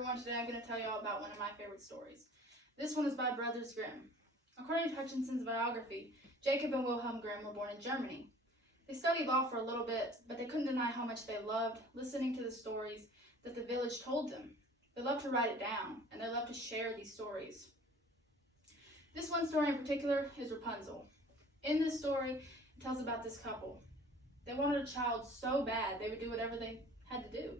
everyone. Today I'm going to tell you all about one of my favorite stories. This one is by Brothers Grimm. According to Hutchinson's biography, Jacob and Wilhelm Grimm were born in Germany. They studied law for a little bit, but they couldn't deny how much they loved listening to the stories that the village told them. They loved to write it down, and they loved to share these stories. This one story in particular is Rapunzel. In this story, it tells about this couple. They wanted a child so bad they would do whatever they had to do.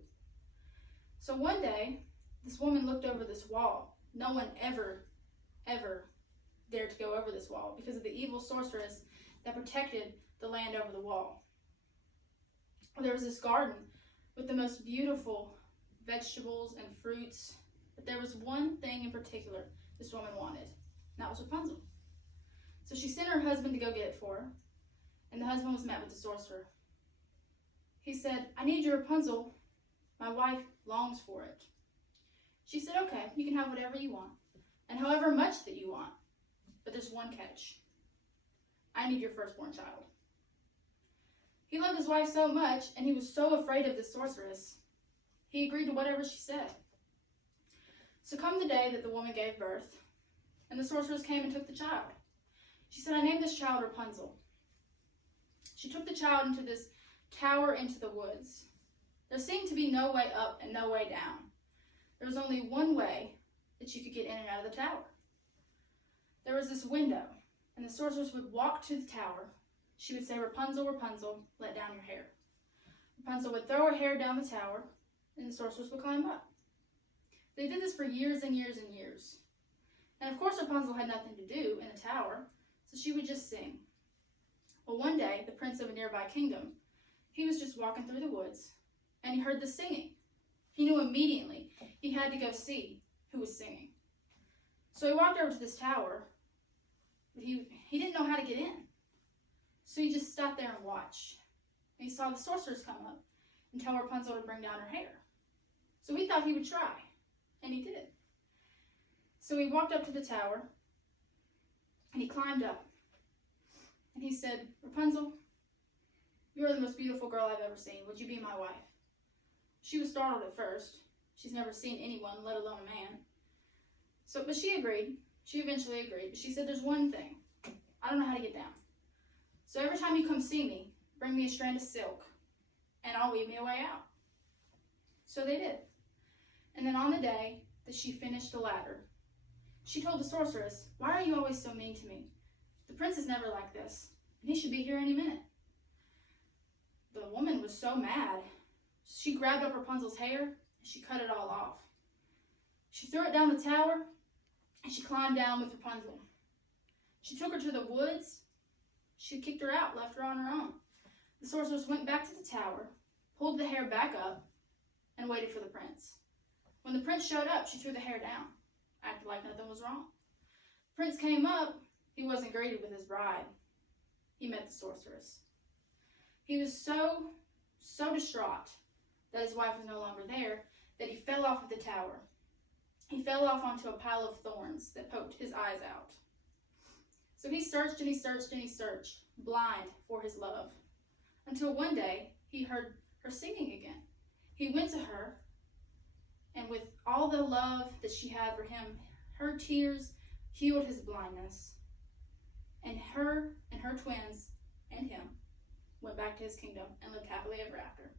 So one day, this woman looked over this wall. No one ever dared to go over this wall because of the evil sorceress that protected the land over the wall. There was this garden with the most beautiful vegetables and fruits, but there was one thing in particular this woman wanted, and that was Rapunzel. So she sent her husband to go get it for her, and the husband was met with the sorcerer. He said, "I need your Rapunzel. My wife longs for it." She said, "Okay, you can have whatever you want, and however much that you want, but there's one catch. I need your firstborn child." He loved his wife so much, and he was so afraid of the sorceress, he agreed to whatever she said. So come the day that the woman gave birth, and the sorceress came and took the child. She said, "I named this child Rapunzel." She took the child into this tower into the woods. There seemed to be no way up and no way down. There was only one way that you could get in and out of the tower. There was this window, and the sorceress would walk to the tower. She would say, "Rapunzel, Rapunzel, let down your hair." Rapunzel would throw her hair down the tower, and the sorceress would climb up. They did this for years and years and years. And of course Rapunzel had nothing to do in the tower, so she would just sing. Well, one day, the prince of a nearby kingdom, he was just walking through the woods, and he heard the singing. He knew immediately he had to go see who was singing. So he walked over to this tower, but he didn't know how to get in. So he just sat there and watched. And he saw the sorceress come up and tell Rapunzel to bring down her hair. So he thought he would try, and he did. So he walked up to the tower, and he climbed up. And he said, "Rapunzel, you are the most beautiful girl I've ever seen. Would you be my wife?" She was startled at first. She's never seen anyone, let alone a man. But she agreed. She eventually agreed. But she said, "There's one thing. I don't know how to get down. So every time you come see me, bring me a strand of silk, and I'll weave me a way out." So they did. And then on the day that she finished the ladder, she told the sorceress, "Why are you always so mean to me? The prince is never like this, and he should be here any minute." The woman was so mad. She grabbed up Rapunzel's hair, and she cut it all off. She threw it down the tower, and she climbed down with Rapunzel. She took her to the woods. She kicked her out, left her on her own. The sorceress went back to the tower, pulled the hair back up, and waited for the prince. When the prince showed up, she threw the hair down, acted like nothing was wrong. The prince came up. He wasn't greeted with his bride. He met the sorceress. He was so distraught that his wife was no longer there that he fell off of the tower. He fell off onto a pile of thorns that poked his eyes out. So he searched and he searched and he searched, blind for his love, until one day he heard her singing again. He went to her, and with all the love that she had for him, her tears healed his blindness. And her twins and him went back to his kingdom and lived happily ever after.